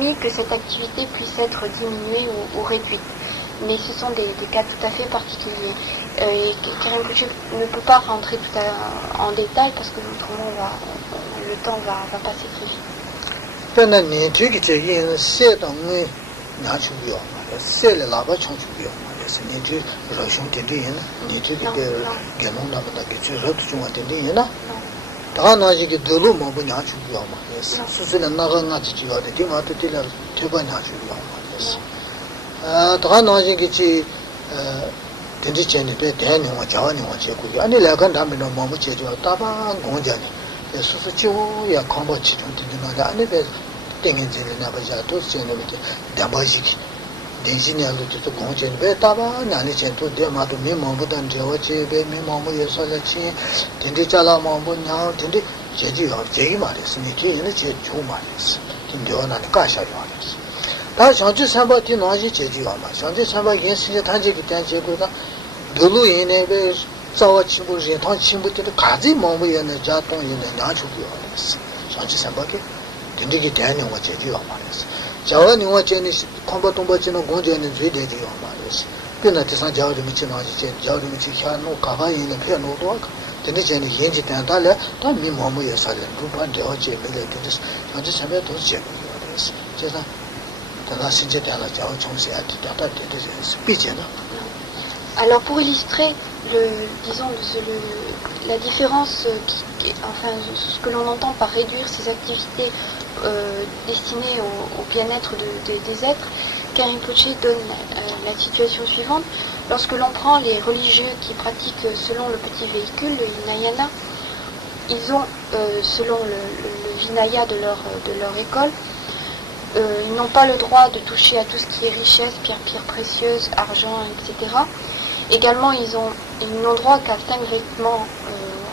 permis que cette activité puisse être diminuée ou réduite. Mais ce sont des cas tout à fait particuliers. Et Karim Pouche ne peut pas rentrer en détail parce que autrement le temps va passer très vite. Alors pour illustrer la différence, ce que l'on entend par réduire ces activités destinées au bien-être des êtres, Karim Pouche donne la situation suivante. Lorsque l'on prend les religieux qui pratiquent selon le petit véhicule, le Hinayana, ils ont, selon le Vinaya de leur école, ils n'ont pas le droit de toucher à tout ce qui est richesse, pierres précieuses, argent, etc. Également, ils n'ont droit qu'à 5 vêtements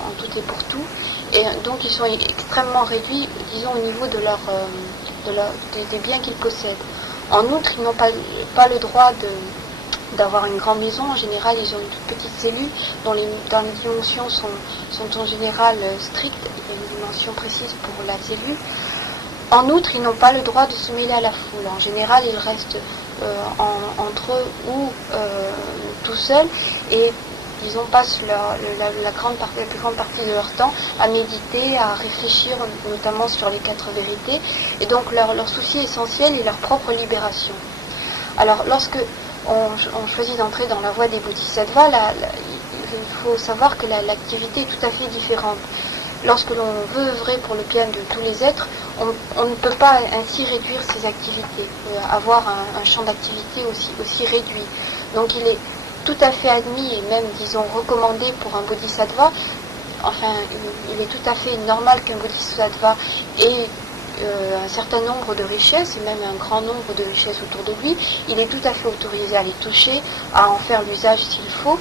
en tout et pour tout, et donc ils sont extrêmement réduits, disons, au niveau des biens qu'ils possèdent. En outre, ils n'ont pas le droit d'avoir une grande maison. En général, ils ont une toute petite cellule dont les dimensions sont en général strictes. Il y a une dimension précise pour la cellule. En outre, ils n'ont pas le droit de se mêler à la foule. En général, ils restent entre eux ou tout seuls, et ils passent la plus grande partie de leur temps à méditer, à réfléchir notamment sur les 4 vérités, et donc leur souci essentiel est leur propre libération. Alors lorsque on choisit d'entrer dans la voie des bodhisattvas, il faut savoir que l'activité est tout à fait différente. Lorsque l'on veut œuvrer pour le bien de tous les êtres, on ne peut pas ainsi réduire ses activités, avoir un champ d'activité aussi réduit. Donc il est tout à fait admis et même, disons, recommandé pour un bodhisattva. Enfin, il est tout à fait normal qu'un bodhisattva ait un certain nombre de richesses, et même un grand nombre de richesses autour de lui. Il est tout à fait autorisé à les toucher, à en faire l'usage s'il faut.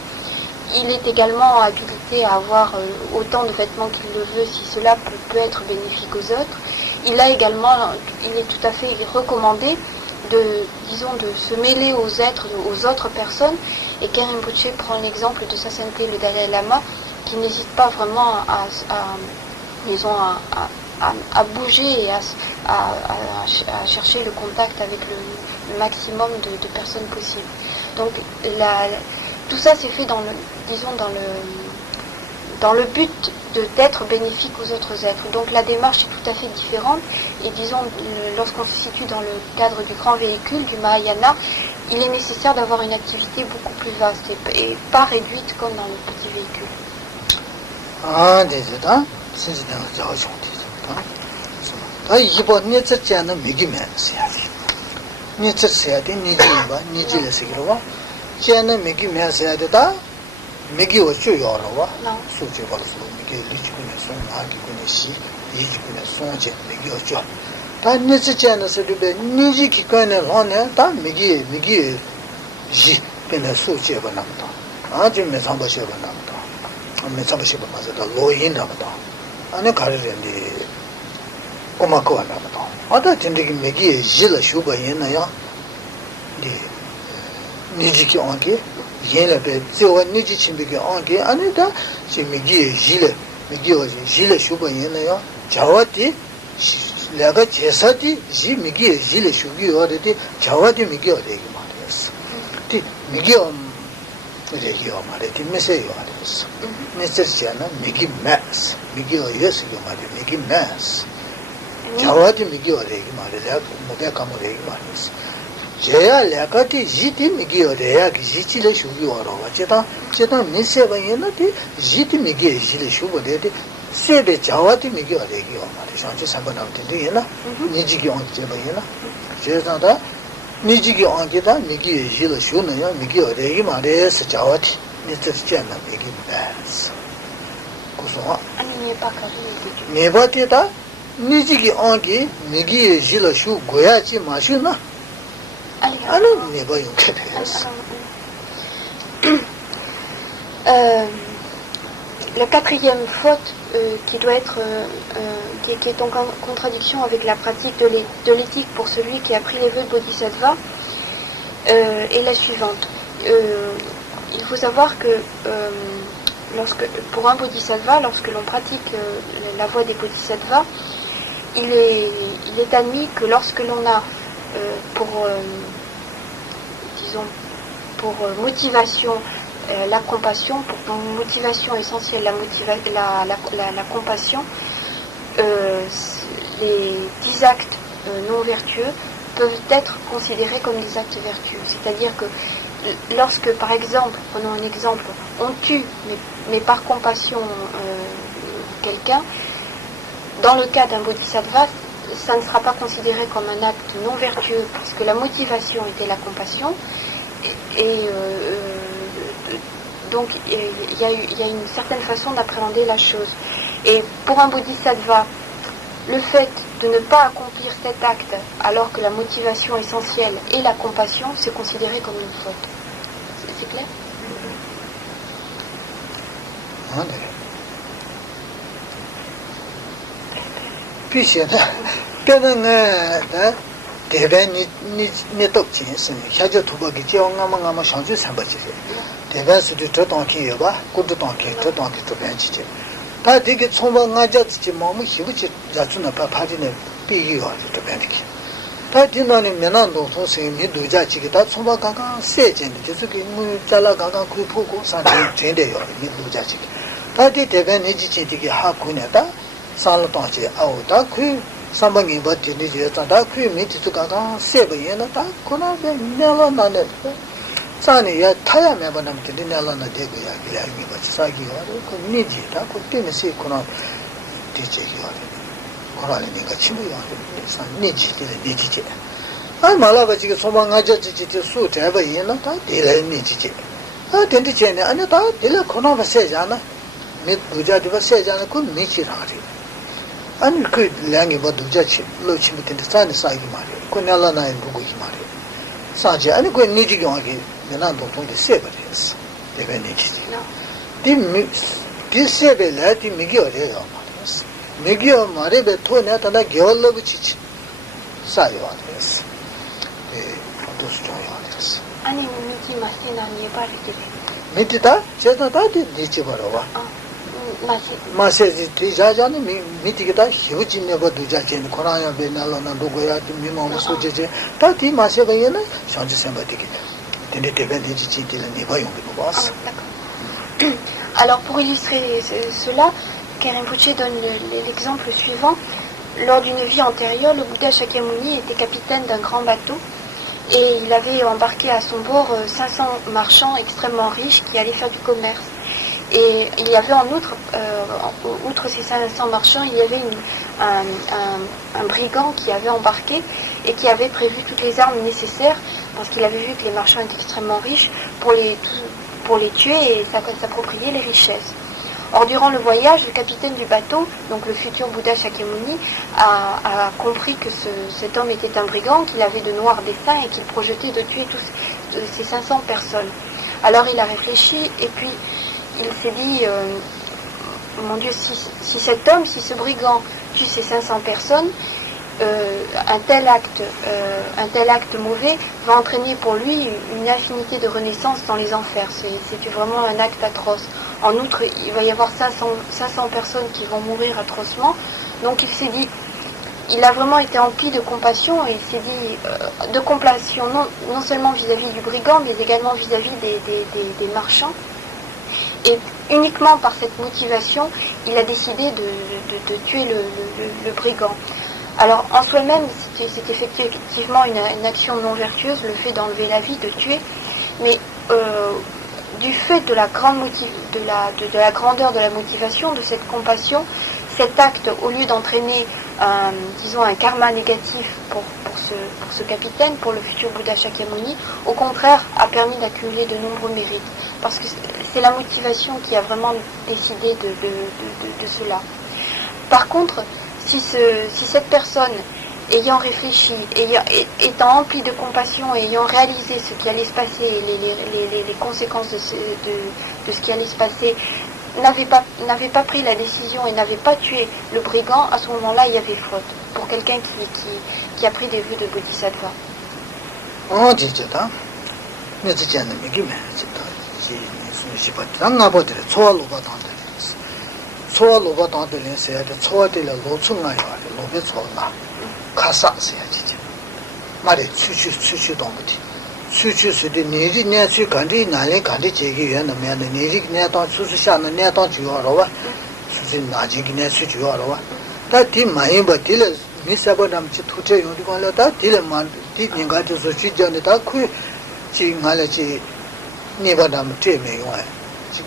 Il est également habilité à avoir autant de vêtements qu'il le veut si cela peut être bénéfique aux autres. Il est tout à fait recommandé de se mêler aux êtres, aux autres personnes. Et Karim Pouche prend l'exemple de sa sainteté le Dalai Lama, qui n'hésite pas vraiment à bouger et à chercher le contact avec le maximum de personnes possibles. Donc tout ça s'est fait dans le but d'être bénéfique aux autres êtres. Donc la démarche est tout à fait différente, et lorsqu'on se situe dans le cadre du grand véhicule, du Mahayana, il est nécessaire d'avoir une activité beaucoup plus vaste et pas réduite comme dans le petit véhicule. Megi was too yorwa, so Jebals, Migi, Lichkun, Son, Haki, Si, Yijkun, Sonja, Migi or John. That Nitsa said to be Niji kind of honor, that Migi, Ji, Pin a so Jebanamata. Ajim Mesamba Shebanamata. And Mesamba Shebanamata, the low in Ramata. And a carrier in the Omako Ramata. Other thinking Megi, Jilla Shuba Yenaya, the Nijiki Anki. Yena be zewa niji chimbike ange anita si migi jile shuba yena ya jawati 내가 제사디 지 미기 지레 슈기 어디 자와디 미기 어디 말이었어. 티 미기 레기요 말이지 메세요 말이었어. 메시지나 미기 매스 미기 어디서 말이 미기 매스 자와디 미기 어디 말이야 뭐가 까먹어 말이었어. 제야 레가티 지티 미기 어디야 지치레 슈기 어로 제다 메세바이나티 지티 미기 지레 슈고데티 세베 자와티 미기 어디기요 말이야. 상주 상관없는데 얘나 니지기 언제바이나 제자다 니지기 언제다 미기 지레 슈는요 미기 어디기 말이야. 자와티 니트스잖아 미기 매스 고소와 아니 네바티다 니지기 언기 미기 지레 슈 고야지 마슈나 Alors, mais voyons que la quatrième faute qui doit être qui est en contradiction avec la pratique de l'éthique pour celui qui a pris les vœux de Bodhisattva est la suivante. Il faut savoir que pour un Bodhisattva, lorsque l'on pratique la voie des Bodhisattvas, il est admis que lorsque l'on a pour motivation la compassion, pour motivation essentielle la compassion, les 10 actes non vertueux peuvent être considérés comme des actes vertueux. C'est-à-dire que lorsque, par exemple, prenons un exemple, on tue, mais par compassion quelqu'un, dans le cas d'un bodhisattva, ça ne sera pas considéré comme un acte non vertueux parce que la motivation était la compassion donc il y a une certaine façon d'appréhender la chose. Et pour un bodhisattva, le fait de ne pas accomplir cet acte alors que la motivation essentielle est la compassion, c'est considéré comme une faute. C'est clair? Puis 대변 니 똑진스 샤저 두버기 지원가만 상주 삼바지 대변수도 저동기 여봐 고도 동기 저동기 또 변치지 다 되게 총방 가자지 마음이 희부지 자주나 파파디네 비기가 또 변기 다 디나니 메난도 선생님이 도자지기 다 총방 가가 세진데 저기 뭐 잘라가가 그 보고 산에 된대요 이 도자지기 다디 대변 니지지디기 하고네다 살로 동지 아우다 그 삼방이 버티니 제다다 그 밑에서 가가 세버예나다 코나베 넬라나네 산이야 타야면 보면 넬라나 되고야 그래야기 같이 사기가 그 니지다 그 때문에 코나 되지기가 코나는 내가 친구야 산 니지들 니지지 아 말아봐지게 소망하자지지 수 대버예나다 되래 니지지 아 된디제네 아니다 되래 코나바 세잖아 밑 부자디바 세잖아 그 니지라리 아니 그 량이 뭐 두자치 로치미텐데 산에 사기 말이야. 그 넬라나에 누구 이 말이야. 사지 아니 그 니지기 와기 내난 동동데 세버렸어. 대변 니지지. 디 세벨라 디 미기 어려요 말이었어. 미기 말에 토네 다나 겨울로 치치 사요 말이었어. 도스 좋아요 말이었어. 아니 미기 마세나 니바르게. 미티다 제다다 디 니지 버려와. 마세지 디자자는 미티기다 휴지네버 두자체는 코라야 베날로나 도고야 미모모 소제제 다티 마세바이나 상지 sembatique tenez des titres ne voyons pas. Alors pour illustrer cela, Rinpoche donne l'exemple suivant. Lors d'une vie antérieure, le Bouddha Shakyamuni était capitaine d'un grand bateau et il avait embarqué à son bord 500 marchands extrêmement riches qui allaient faire du commerce. Et il y avait en outre, outre ces 500 marchands, il y avait un brigand qui avait embarqué et qui avait prévu toutes les armes nécessaires parce qu'il avait vu que les marchands étaient extrêmement riches pour les tuer et s'approprier les richesses. Or, durant le voyage, le capitaine du bateau, donc le futur Bouddha Shakyamuni, a compris que cet homme était un brigand, qu'il avait de noirs desseins et qu'il projetait de tuer tous ces 500 personnes. Alors il a réfléchi et puis il s'est dit, mon Dieu, si cet homme, si ce brigand tue ces 500 personnes, un tel acte mauvais va entraîner pour lui une infinité de renaissances dans les enfers. C'est vraiment un acte atroce. En outre, il va y avoir 500 personnes qui vont mourir atrocement. Donc il s'est dit, il a vraiment été empli de compassion et il s'est dit de compassion non seulement vis-à-vis du brigand mais également vis-à-vis des marchands. Et uniquement par cette motivation, il a décidé de tuer le brigand. Alors en soi-même, c'est effectivement une action non vertueuse, le fait d'enlever la vie, de tuer, mais du fait de la grandeur de la motivation, de cette compassion, cet acte, au lieu d'entraîner un karma négatif pour ce capitaine, pour le futur Bouddha Shakyamuni, au contraire a permis d'accumuler de nombreux mérites. Parce que c'est la motivation qui a vraiment décidé de cela. Par contre, si cette personne, ayant réfléchi, étant emplie de compassion, ayant réalisé ce qui allait se passer, les conséquences de ce qui allait se passer, n'avait pas pris la décision et n'avait pas tué le brigand, à ce moment-là, il y avait faute pour quelqu'un qui a pris des vœux de bodhisattva.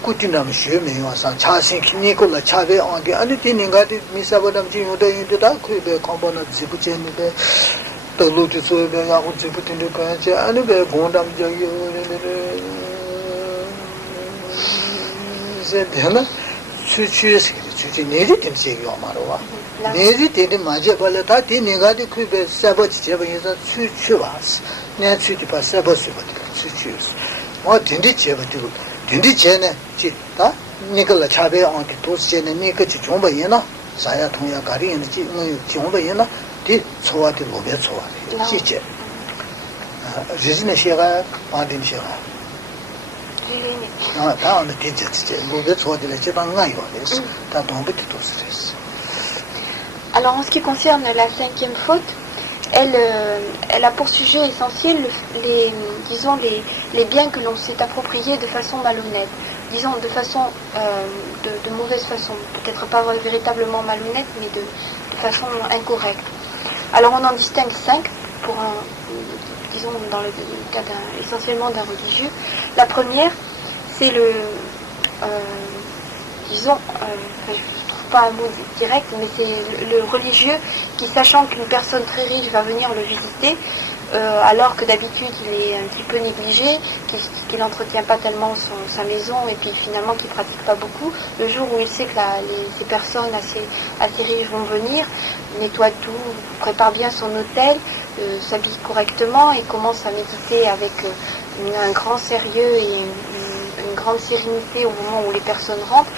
Kutinam Shuming San Chasing Nicola Chave on the other thing got Missabadam Jim the Kuibe component Zipuchen, the Lutus Ziput in the Kancha, and the Bondam said Hannah, Suchis, needed him saying Yomarova. Needed in Majabalata, Nigati Kuibe Sabat Javan Suchivas, Natsupa Sabat Suchus. What did it ever do? Dindi chene chi ta Nicola Chabe on the toast chene Nika Chomba Yena, Saya Tonya Gari and Chomba Yena, did so at the Lobetso, Chiche. Resina Shira, Martin Shira. Down the digits, Lobetso, the Lechebangayo, this, that don't be to stress. Alors en ce qui concerne la cinquième faute, elle a pour sujet essentiel les biens que l'on s'est appropriés de façon malhonnête, disons de façon de mauvaise façon, peut-être pas véritablement malhonnête, mais de façon incorrecte. Alors on en distingue 5 disons dans le cas essentiellement d'un religieux. La première, c'est pas un mot direct, mais c'est le religieux qui, sachant qu'une personne très riche va venir le visiter, alors que d'habitude il est un petit peu négligé, qu'il n'entretient pas tellement sa maison et puis finalement qu'il ne pratique pas beaucoup, le jour où il sait que ces personnes assez riches vont venir, nettoie tout, prépare bien son hôtel, s'habille correctement et commence à méditer avec un grand sérieux et une grande sérénité au moment où les personnes rentrent.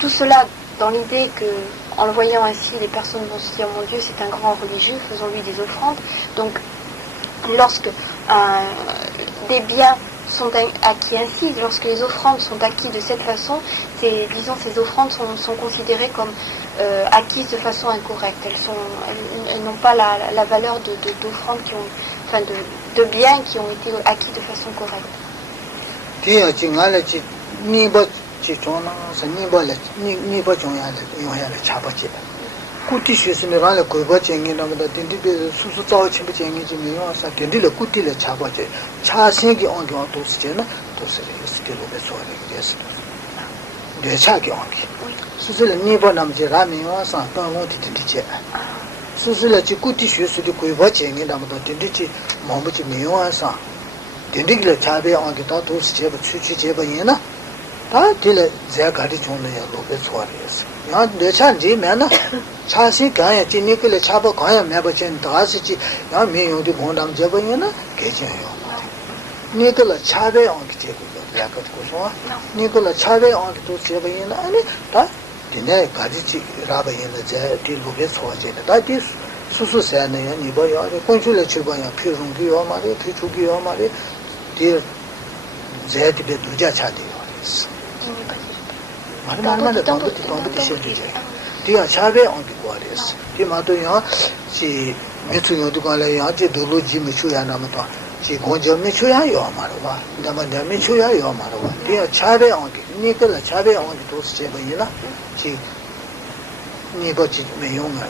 Tout cela dans l'idée que, en le voyant ainsi, les personnes vont se dire, mon Dieu, c'est un grand religieux, faisons-lui des offrandes. Donc, lorsque des biens sont acquis ainsi, lorsque les offrandes sont acquises de cette façon, ces offrandes sont considérées comme acquises de façon incorrecte. Elles n'ont pas la valeur d'offrandes de biens qui ont été acquis de façon correcte. Chona, Saniba, Niba Joya, Chapache. Kuti is in the Rana Kurbaching in the Dindi, Susu Chimping, Satindilla Kutila Chapache, Chasingi on your Tosjena, to say still the soil, yes. The Chaki onki. Susila Niba Namjerami was on wanted to teach. Susila Chikuti used to the Kurbaching in the Dindi, Momuchi Miosa. Dindilla Chabe on the Tatos Jeba Chuchi Jeba. Till Zagari Jona Lopez. Yan the Chanji Mana, Chasi Gaya, Nicola Chapa Kaya Mabachen, Dasici, Yan Mio de Bondam Jabayana, Gajan. Nicola Chabe on the table, Black of Kuswa, Nicola Chabe on the Jabayana, and Dine Gadici Rabayana, the Lopez Wajen, that is Susana, Niboya, the Consular Chibaya, Purungi or Mari, Pichugi or Mari, dear Zed Duja. Madame, Dia Chave on the Guardians. Timatoya, 지 메추요도 관래 야제 도로지 메추야 나마도 지 공저 메추야 요 말어봐 나마다 메추야 요 말어봐 이 차베 온게 니들 차베 온게 도스제 버이나 지 니버지 메용아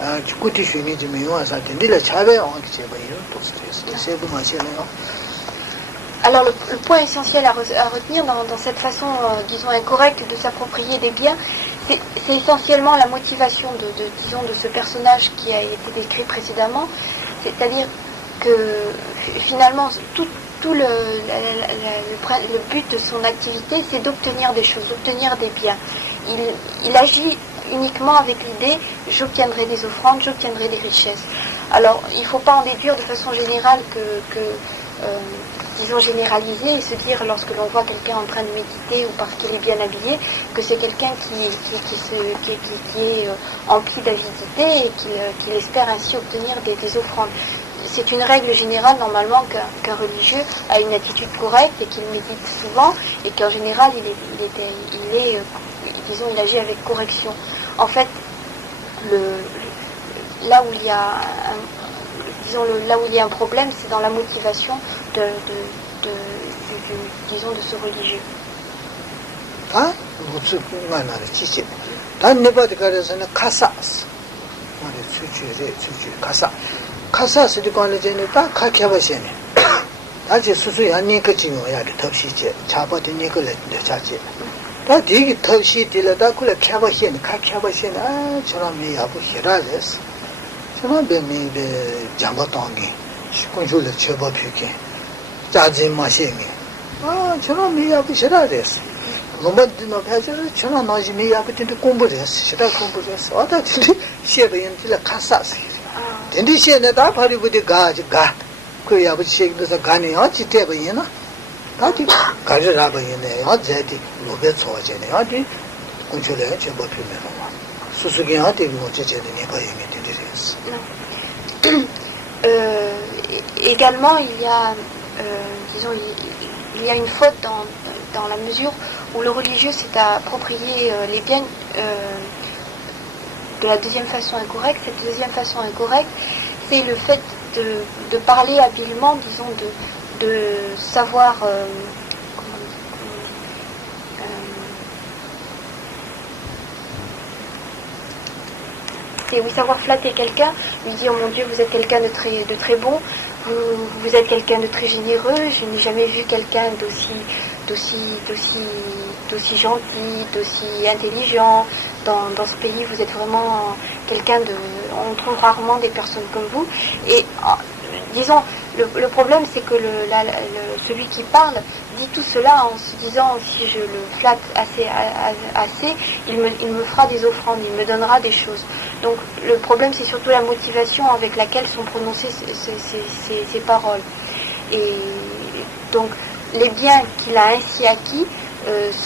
아 구티 쉬니지 메용아사 된들 차베 온게 제 버이나 도스제 세부 마시네요. Alors le point essentiel à retenir dans cette façon, disons, incorrecte de s'approprier des biens, c'est essentiellement la motivation disons, de ce personnage qui a été décrit précédemment. C'est-à-dire que finalement, tout le but de son activité, c'est d'obtenir des choses, d'obtenir des biens. Il agit uniquement avec l'idée « j'obtiendrai des offrandes, j'obtiendrai des richesses ». Alors, il ne faut pas en déduire de façon générale disons généraliser et se dire lorsque l'on voit quelqu'un en train de méditer ou parce qu'il est bien habillé que c'est quelqu'un qui est empli d'avidité et qu'il espère ainsi obtenir des offrandes. C'est une règle générale normalement qu'un religieux a une attitude correcte et qu'il médite souvent et qu'en général il agit avec correction. En fait, là où il y a un problème, c'est dans la motivation de ce religieux. Ah, 자진 마시미 저런 미야부 싫어했어. 로마드노 가지고 저런 나지 미야부한테 공부했어. 싫어 공부했어. 어떻게 시에베인들 카사스. 근데 시에는 다 파리부디 가지가 그 야부 시에서 가네 어찌 되버이나? 다디 가지라 버이네. 어제디 로베 초제네. 어디 공출에 제법 피면 수수기 어디 뭐 제제네 버이게 되리스. Également, il y a il y a une faute dans la mesure où le religieux s'est approprié les biens de la deuxième façon incorrecte. Cette deuxième façon incorrecte, c'est le fait de parler habilement, disons, de savoir savoir flatter quelqu'un, lui dire oh mon Dieu, vous êtes quelqu'un de très bon, vous êtes quelqu'un de très généreux, je n'ai jamais vu quelqu'un d'aussi gentil, d'aussi intelligent dans ce pays, vous êtes vraiment quelqu'un on trouve rarement des personnes comme vous. Et disons, le problème c'est que celui qui parle dit tout cela en se disant si je le flatte assez, il me fera des offrandes, il me donnera des choses. Donc le problème c'est surtout la motivation avec laquelle sont prononcées ces paroles. Et donc les biens qu'il a ainsi acquis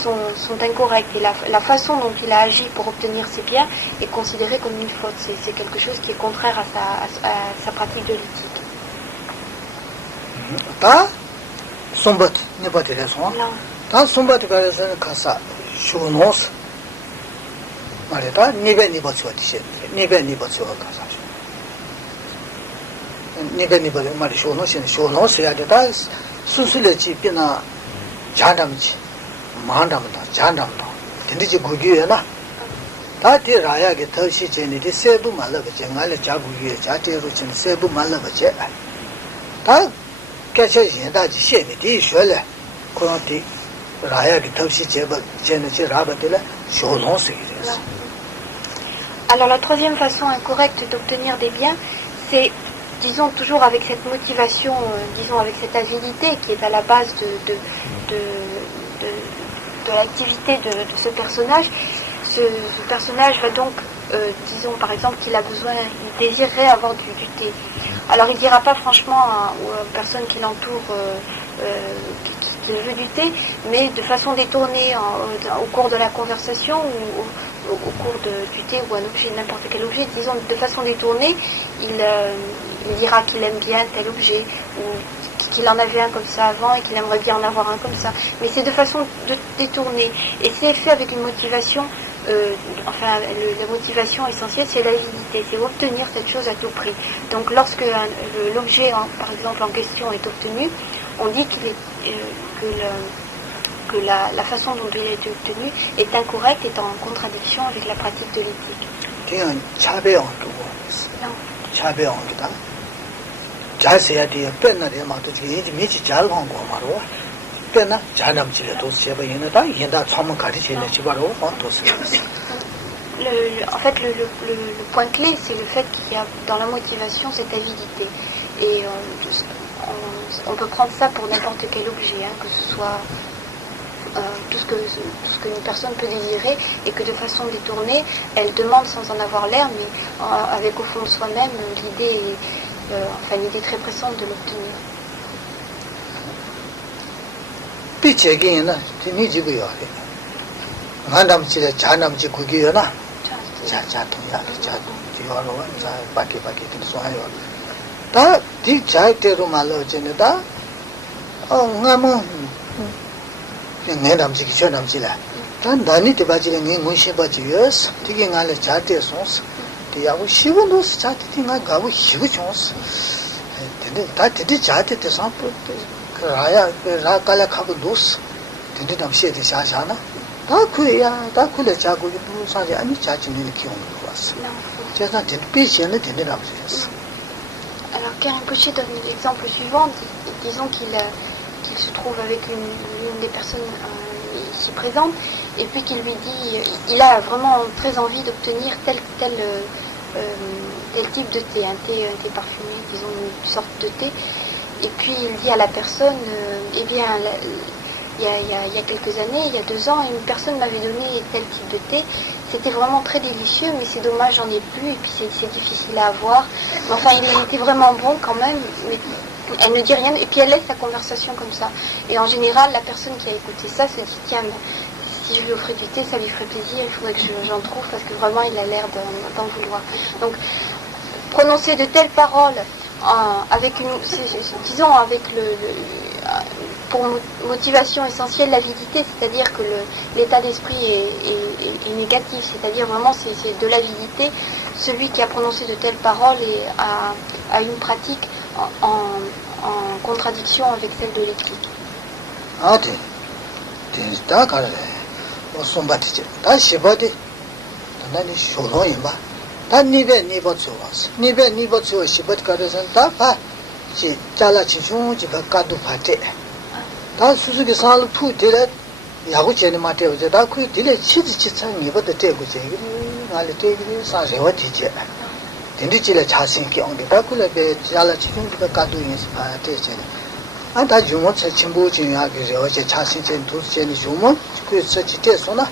sont incorrects et la façon dont il a agi pour obtenir ces biens est considérée comme une faute. C'est quelque chose qui est contraire à sa pratique de l'éthique. 손밭 네바티라서 다 손밭 가서 가서 쇼노스 말이다 니베니 버츠와티시 니베니 버츠와 가서 니베니 버츠 말이 쇼노스야 되다 수술레지 비나 자담지 마한담다 자담다 근데지 구기에나 다티 라야게 더시 제니디 세부 말라가 정말에 자구기에 자테로 진 세부 말라가 다 Alors la troisième façon incorrecte d'obtenir des biens, c'est, disons, toujours avec cette motivation, disons, avec cette avidité qui est à la base de l'activité de ce personnage. Ce personnage va donc, disons par exemple qu'il a besoin, il désirerait avoir du thé. Alors il ne dira pas franchement aux personnes qui l'entourent qu'il veut du thé, mais de façon détournée au cours de la conversation ou au cours du thé ou un objet, n'importe quel objet, disons de façon détournée, il dira qu'il aime bien tel objet ou qu'il en avait un comme ça avant et qu'il aimerait bien en avoir un comme ça. Mais c'est de façon détournée et c'est fait avec une motivation la motivation essentielle, c'est l'avidité, c'est obtenir cette chose à tout prix. Donc lorsque l'objet, par exemple, en question est obtenu, on dit que la façon dont il a été obtenu est incorrecte, est en contradiction avec la pratique de l'éthique. En fait, le point clé, c'est le fait qu'il y a dans la motivation cette avidité. Et on peut prendre ça pour n'importe quel objet, que ce soit tout ce que une personne peut désirer, et que de façon détournée, elle demande sans en avoir l'air, mais avec au fond de soi-même l'idée, l'idée très pressante de l'obtenir. Alors Kerinpoche donne l'exemple suivant, disons qu'il se trouve avec une des personnes ici présentes, et puis qu'il lui dit, il a vraiment très envie d'obtenir tel type de thé, un thé parfumé, disons une sorte de thé, et puis il dit à la personne, il y a quelques années, il y a 2 ans, une personne m'avait donné tel type de thé. C'était vraiment très délicieux, mais c'est dommage, j'en ai plus, et puis c'est difficile à avoir. Mais enfin, il était vraiment bon quand même, mais elle ne dit rien, et puis elle laisse la conversation comme ça. Et en général, la personne qui a écouté ça se dit, tiens, si je lui offrais du thé, ça lui ferait plaisir, il faudrait que j'en trouve, parce que vraiment, il a l'air d'en vouloir. Donc, prononcer de telles paroles, avec pour motivation essentielle, l'avidité, c'est-à-dire que l'état d'esprit est négatif, c'est-à-dire vraiment c'est de l'avidité. Celui qui a prononcé de telles paroles a une pratique en contradiction avec celle de l'éthique. 다 수수기 살로 푸 되래 야구 전에 맞대 어제 다 그 되래 치치치상 이거도 되고 제 알이 되게 사세와 뒤제 된디지래 자신기 온데 다 그래 잘라 치중지가 가도 인스 봐 되지 안다 주모 친구 중요하게 어제 자신전 도스전이 주모 그 서치대 소나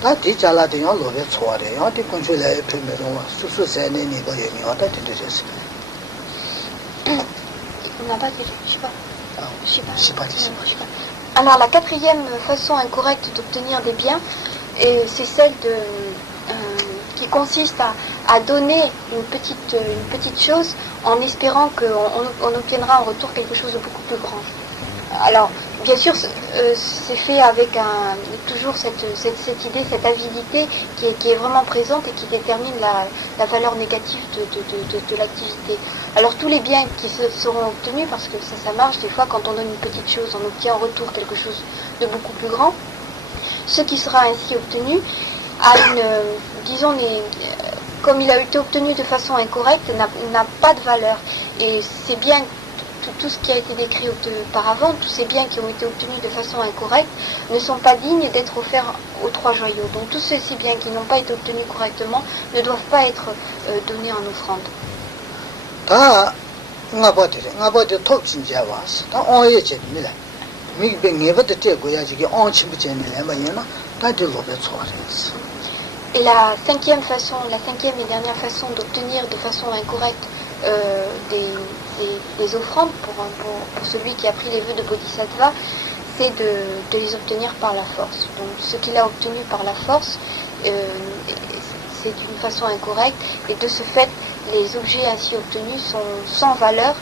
다 뒤잘라도 요 로베 초아래 요 뒤콘출에 표면으로 수수세네 니도 얘기하다 되듯이 Alors la 4e façon incorrecte d'obtenir des biens, c'est celle qui consiste à donner une petite chose en espérant qu'on obtiendra en retour quelque chose de beaucoup plus grand. Alors bien sûr c'est fait avec toujours cette idée, cette avidité qui est vraiment présente et qui détermine la valeur négative de l'activité. Alors tous les biens qui seront obtenus, parce que ça marche, des fois quand on donne une petite chose, on obtient en retour quelque chose de beaucoup plus grand. Ce qui sera ainsi obtenu comme il a été obtenu de façon incorrecte, n'a pas de valeur. Et ces biens, tout ce qui a été décrit auparavant, tous ces biens qui ont été obtenus de façon incorrecte, ne sont pas dignes d'être offerts aux 3 joyaux. Donc tous ces biens qui n'ont pas été obtenus correctement ne doivent pas être donnés en offrande. 다 나버들 톱진자 와서 다 오예제입니다. 미게 네버도 되고야 지게 온치부제네 말이나 다들 로베 초아스. Et la 5e et dernière façon d'obtenir de façon incorrecte des offrandes pour celui qui a pris les vœux de Bodhisattva, c'est de les obtenir par la force. Donc ce qu'il a obtenu par la force, c'est d'une façon incorrecte, et de ce fait, les objets ainsi obtenus sont sans valeur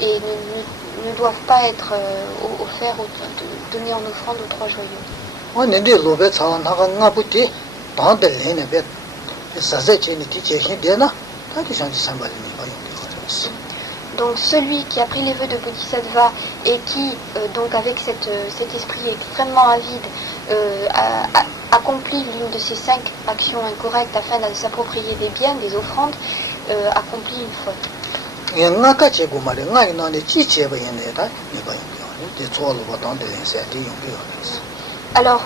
et ne doivent pas être offerts, donnés en offrande aux 3 joyaux. dans de l'année bête ça c'est une petite déna quand ils sont symboles donc celui qui a pris les vœux de Bodhisattva et qui donc avec cet esprit extrêmement avide accomplit l'une de ces 5 actions incorrectes afin de s'approprier des biens, des offrandes, accomplit une faute. Alors,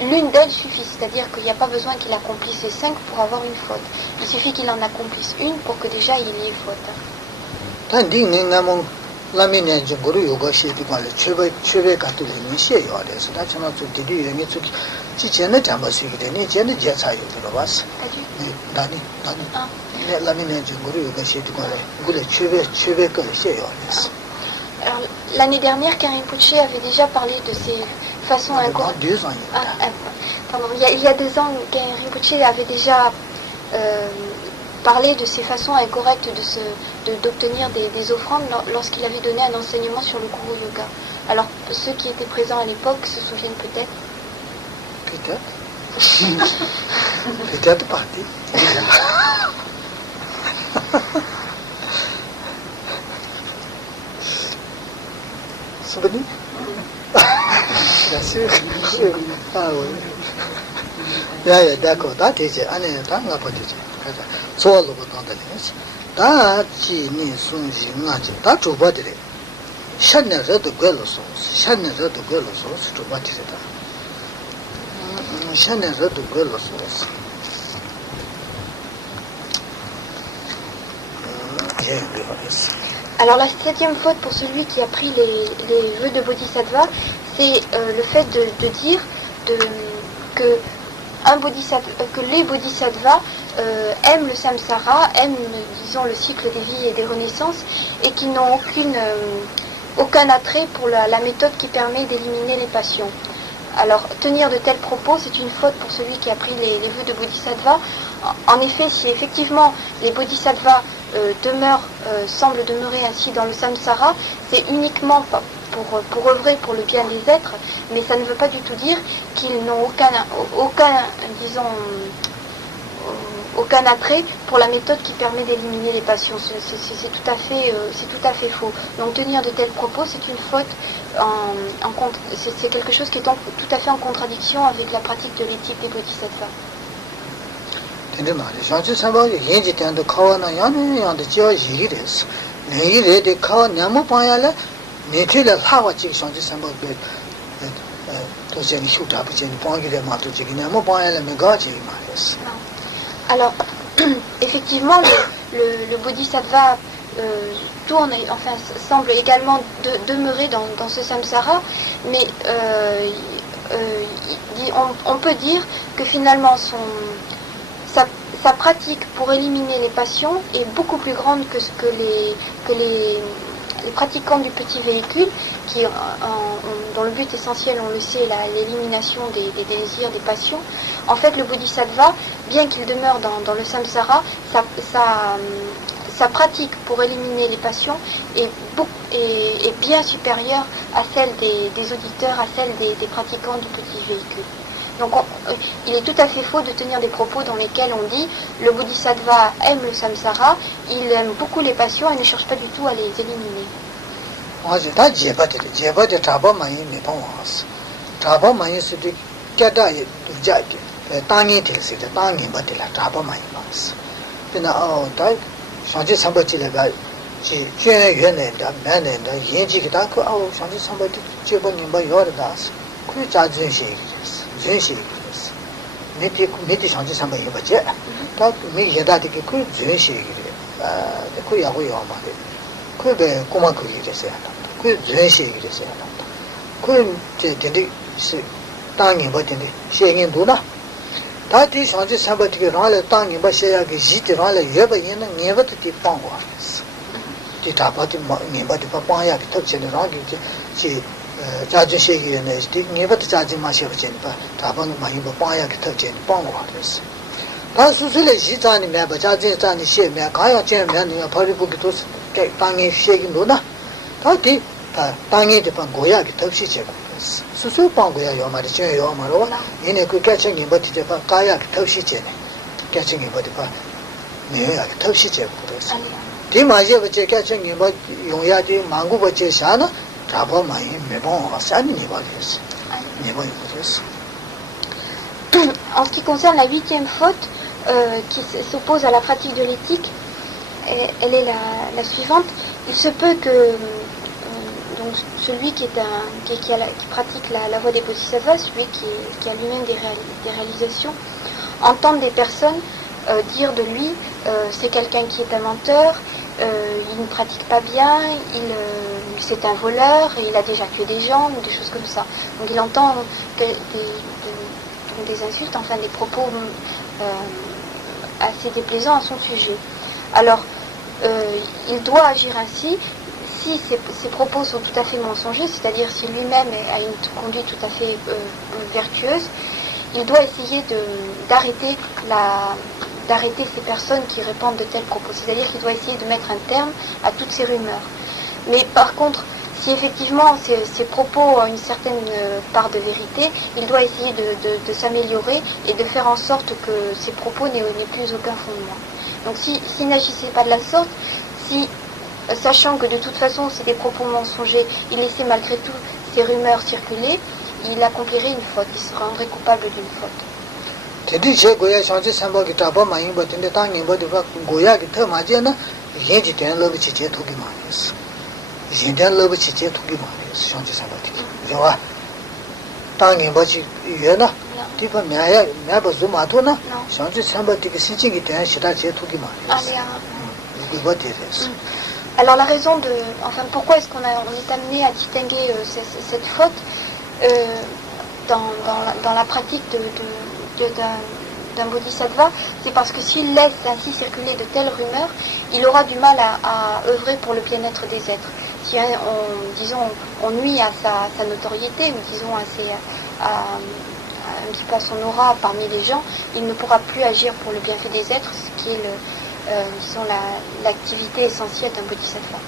l'une d'elles suffit, c'est-à-dire qu'il n'y a pas besoin qu'il accomplisse ces 5 pour avoir une faute. Il suffit qu'il en accomplisse une pour que déjà il y ait faute. La mine junguru yoga shi di kwale chebe ka tu ni she yo de so da chana tu di yu ni tu chi chen na jamba shi de ni chen de je cha yu de bas dani la mine junguru yoga shi di kwale gule chebe ka she yo de. Alors l'année dernière Karin Pucci avait déjà parlé de ces façons incorrectes. Il y a 2 ans Karin Pucci avait déjà parler de ces façons incorrectes d'obtenir des offrandes lorsqu'il avait donné un enseignement sur le Guru Yoga. Alors, ceux qui étaient présents à l'époque se souviennent peut-être. Peut-être parti. Souvenir? Bien sûr. Ah oui. D'accord. Solo Gondalis, da chi ni sun ji ngaji, da chuba dire. Shanne red guelos, Shanne red guelos, chuba dire da. Shanne red guelos. Alors la 7e faute pour celui qui a pris les vœux de Bodhisattva, c'est le fait de dire que les bodhisattvas aiment le samsara, aiment, disons, le cycle des vies et des renaissances, et qui n'ont aucun attrait pour la méthode qui permet d'éliminer les passions. Alors, tenir de tels propos, c'est une faute pour celui qui a pris les vœux de bodhisattva. En effet, si effectivement les bodhisattvas semblent demeurer ainsi dans le samsara, c'est uniquement pour œuvrer pour le bien des êtres, mais ça ne veut pas du tout dire qu'ils n'ont aucun attrait pour la méthode qui permet d'éliminer les passions. C'est tout à fait faux. Donc tenir de tels propos, c'est une faute, c'est quelque chose qui est tout à fait en contradiction avec la pratique de l'éthique des bodhisattvas. Alors, effectivement, le bodhisattva semble également demeurer dans ce samsara, mais on peut dire que finalement sa pratique pour éliminer les passions est beaucoup plus grande que ce que les pratiquants du petit véhicule, dont le but essentiel, on le sait, l'élimination des désirs, des passions. En fait, le bodhisattva, bien qu'il demeure dans le samsara, sa pratique pour éliminer les passions est bien supérieure à celle des auditeurs, à celle des pratiquants du petit véhicule. Donc il est tout à fait faux de tenir des propos dans lesquels on dit le bodhisattva aime le samsara, il aime beaucoup les passions et ne cherche pas du tout à les éliminer. 미디 상지 상바 이거지. 다 미게다디 그 전시기래. 그 야고 요마데. 그게 꼬마 그게 됐어야 한다. 그 전시기래 됐어야 한다. 그 제대로 땅이 버티네. 시행이 누나. 다디 상지 상바 되게 나래 땅이 버셔야게 지들하래 여바 있는 네버도 뒤빵 와. 뒤다바디 네버도 빠빠야게 덕전에 나게 지 자주 시기에는 네버도 자주 마셔 버진다. 다번 많이 빠야게 덕전에 빵 와. 다 수술에 지자니 매바 자주 자니 시에 가야 제면 네가 버리고도 땅에 시행이 누나. 다디 땅에 대한 고야게 덕시 제고. 수수 방고야 요마리 저 요마로 얘네 그 개청이 버티제 봐 가야 톱시제네 개청이 버티 봐 내가 톱시제 그래서 디마제 버제 개청이 뭐 용야지 망고 버제 샤나 잡아 많이 매번 산이 버렸어 매번 버렸어. En ce qui concerne la 8e faute qui s'oppose à la pratique de l'éthique, elle est la suivante. Il se peut que donc celui qui pratique la voie des bodhisattvas, celui qui a lui-même des réalisations, entende des personnes dire de lui c'est quelqu'un qui est un menteur, il ne pratique pas bien, c'est un voleur, et il a déjà tué des gens, ou des choses comme ça. Donc il entend des insultes, enfin des propos assez déplaisants à son sujet. Alors, il doit agir ainsi si ses propos sont tout à fait mensongers, c'est-à-dire si lui-même a une conduite tout à fait vertueuse, il doit essayer d'arrêter ces personnes qui répandent de tels propos. C'est-à-dire qu'il doit essayer de mettre un terme à toutes ces rumeurs. Mais par contre, si effectivement ces propos ont une certaine part de vérité, il doit essayer de s'améliorer et de faire en sorte que ces propos n'aient plus aucun fondement. Donc s'il n'agissait pas de la sorte, si, sachant que de toute façon c'est des propos mensongers, il laissait malgré tout ces rumeurs circuler, il accomplirait une faute, il se rendrait coupable d'une faute. Alors la raison pourquoi est-ce qu'on est amené à distinguer cette faute dans la pratique d'un bodhisattva, c'est parce que s'il laisse ainsi circuler de telles rumeurs, il aura du mal à œuvrer pour le bien-être des êtres. Si on nuit à sa notoriété, ou disons un petit peu à son aura parmi les gens, il ne pourra plus agir pour le bienfait des êtres, ce qui est l'activité essentielle d'un bodhisattva.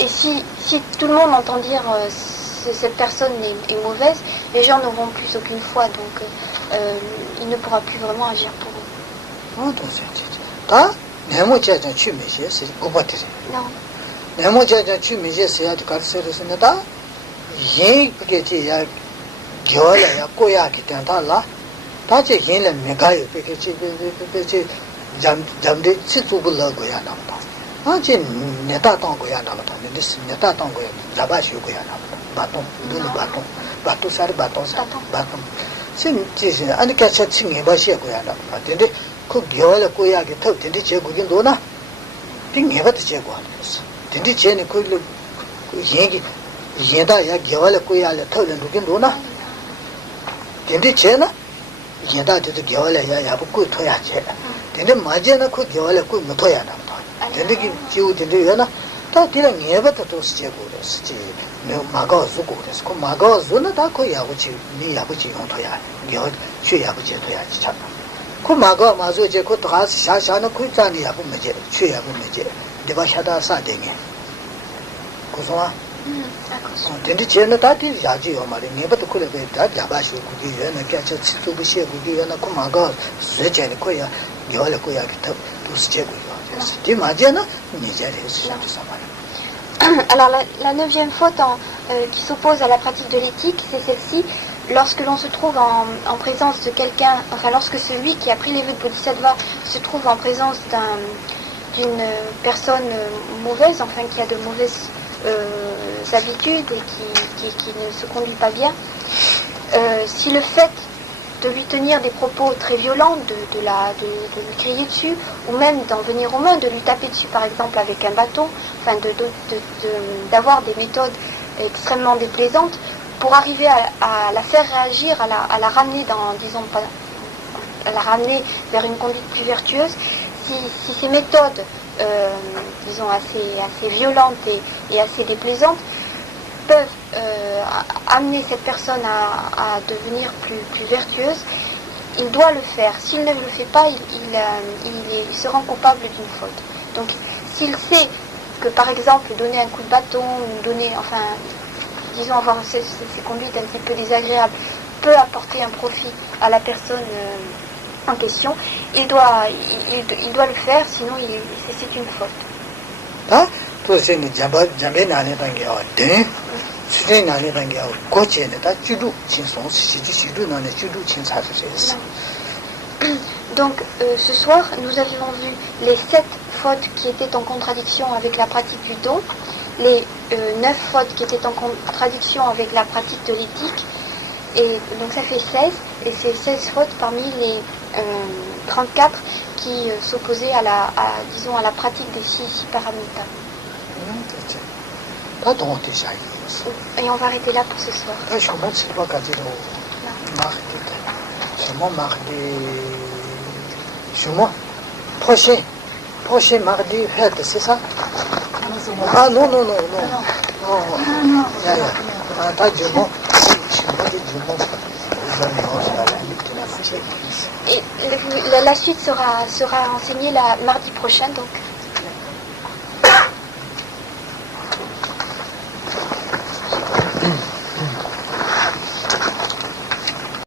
Et si tout le monde entend dire cette personne est mauvaise, les gens n'auront plus aucune foi, donc il ne pourra plus vraiment agir pour eux. Non. Alors la 9e faute qui s'oppose à la pratique de l'éthique, c'est celle-ci. Lorsque l'on se trouve en présence de quelqu'un, enfin lorsque celui qui a pris les vœux de Bodhisattva se trouve en présence d'une personne mauvaise, enfin qui a de mauvaises habitudes et qui ne se conduit pas bien, si le fait de lui tenir des propos très violents, de lui crier dessus, ou même d'en venir aux mains, de lui taper dessus par exemple avec un bâton, enfin d'avoir des méthodes extrêmement déplaisantes, pour arriver à la faire réagir, à la ramener à la ramener vers une conduite plus vertueuse, si ces méthodes, assez violentes et assez déplaisantes, peuvent amener cette personne à devenir plus vertueuse, il doit le faire. S'il ne le fait pas, il se rend coupable d'une faute. Donc, s'il sait que par exemple donner un coup de bâton, ou donner, enfin, disons avoir ces conduites un petit peu désagréables, peut apporter un profit à la personne en question, il doit le faire, sinon c'est une faute. Ah, tout c'est une jamais n'allait pas gagner. C'est n'allait pas gagner. Coach n'est pas du tout. Si tu n'en es du tout, donc ce soir, nous avions vu les 7 fautes qui étaient en contradiction avec la pratique du don, les 9 fautes qui étaient en contradiction avec la pratique de l'éthique, et donc ça fait 16, et ces 16 fautes parmi les 34 qui s'opposaient à la pratique des 6 paramita. Et on va arrêter là pour ce soir. Prochain mardi, fête, c'est ça? Ah non. Et la suite sera enseignée mardi prochain, donc